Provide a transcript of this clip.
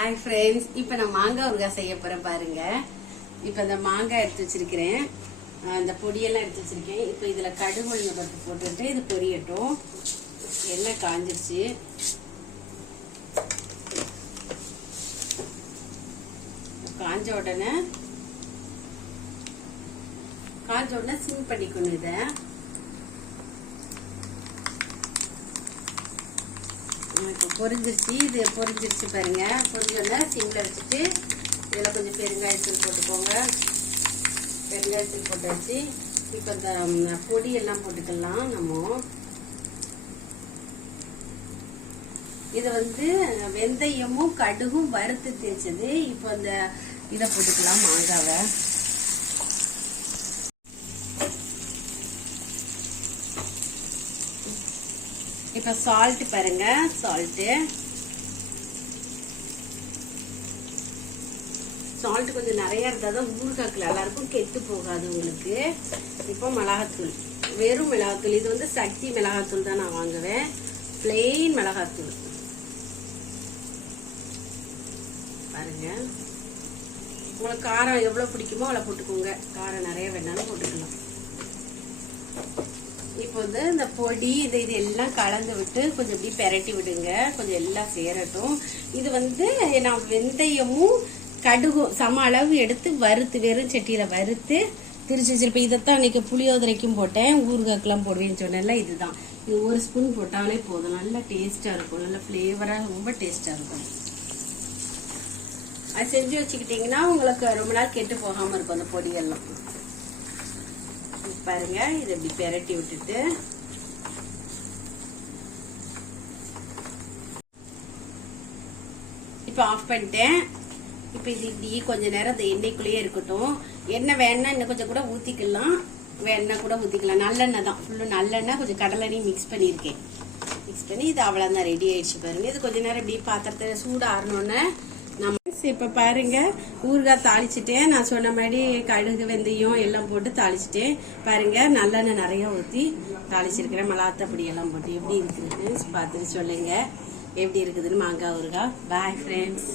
Hi friends, இப்போ நான் மாங்காய் ஊறுகாய் செய்ய போறேன் பாருங்க. இப்போ இந்த மாங்காய் எடுத்து வச்சிருக்கிறேன், இந்த பொடியெல்லாம் எடுத்து வச்சிருக்கேன். இப்போ இதில் கடுகு உளுந்து பருப்பு போட்டுட்டு இது பொரியட்டும். எண்ணெய் காஞ்சிருச்சு. காஞ்ச உடனே சிம் பண்ணிக்கணும். இதை இப்போ பொரிஞ்சிருச்சு. இது பொரிஞ்சிருச்சு பாருங்க. பொரிஞ்சோடனே சிம்ல வச்சுட்டு இதில் கொஞ்சம் பெருங்காயத்தூள் போட்டுக்கோங்க. பெருங்காயத்தூள் போட்டாச்சு. இப்போ இந்த பொடியெல்லாம் போட்டுக்கலாம். நம்ம இது வெந்தயமும் கடுகும் வறுத்து தேய்ச்சது. இப்போ இந்த இதை போட்டுக்கலாம், மாங்காவை. இப்ப சால்ட் பாருங்க. சால்ட் கொஞ்சம் நிறைய இருந்தாதான் ஊறுகாய்க்கு நல்லா இருக்கும், கெட்டு போகாது உங்களுக்கு. இப்போ மிளகாத்தூள், வெறும் மிளகாத்தூள். இது சக்தி மிளகாத்தூள் தான் நான் வாங்குவேன், பிளெயின் மிளகாத்தூள் பாருங்க. உங்களுக்கு காரம் எவ்வளவு பிடிக்குமோ அவ்வளவு போட்டுக்கோங்க. காரம் நிறைய வேணாலும் போட்டுக்கலாம். இப்போ இந்த பொடி இது எல்லாம் கலந்து விட்டு கொஞ்சம் இப்படி பெரட்டி விடுங்க. கொஞ்சம் எல்லாம் சேரட்டும். இது நான் வெந்தயமும் கடுகும் சம அளவு எடுத்து வறுத்து, வெறும் சட்டியில வறுத்து திரிச்சு வச்சிருப்பேன். இதைத்தான் இன்னைக்கு புளியோதரைக்கும் போட்டேன், ஊறுகாய்க்கெல்லாம் போடுவேன்னு சொன்னேன்ல. இதுதான். இது ஒரு ஸ்பூன் போட்டாலே போதும். நல்லா டேஸ்டா இருக்கும், நல்ல பிளேவரா, ரொம்ப டேஸ்டா இருக்கும். அது செஞ்சு வச்சுக்கிட்டீங்கன்னா உங்களுக்கு ரொம்ப நாள் கெட்டு போகாம இருக்கும் அந்த பொடியெல்லாம். பாருங்க, இதை இப்படி பெரட்டி விட்டுட்டு இப்ப ஆஃப் பண்ணிட்டேன். இப்ப இது இப்படி கொஞ்ச நேரம் இந்த எண்ணெய்க்குள்ளேயே இருக்கட்டும். எண்ணெய் வேணா இன்னும் கொஞ்சம் கூட ஊத்திக்கலாம், வேணா கூட ஊத்திக்கலாம். நல்லெண்ணெய் தான், ஃபுல்லு நல்லெண்ணெய். கொஞ்சம் கடலெண்ணெய் மிக்ஸ் பண்ணியிருக்கேன். மிக்ஸ் பண்ணி இது அவ்வளவுதான், ரெடி ஆயிடுச்சு பாருங்க. இது கொஞ்ச நேரம் இப்படி பாத்திரத்தை சூடு ஆறணும்னு நம்ம இப்ப பாருங்க ஊறுகாய் தாளிச்சுட்டேன். நான் சொன்ன மாதிரி கடுகு வெந்தயம் எல்லாம் போட்டு தாளிச்சுட்டேன் பாருங்க. நல்லெண்ணெய் நிறைய ஊத்தி தாளிச்சிருக்கிறேன். மிளகாத்தப்பொடி எல்லாம் போட்டு எப்படி இருக்குதுன்னு பார்த்துட்டு சொல்லுங்க எப்படி இருக்குதுன்னு மாங்காய் ஊறுகாய். Bye friends.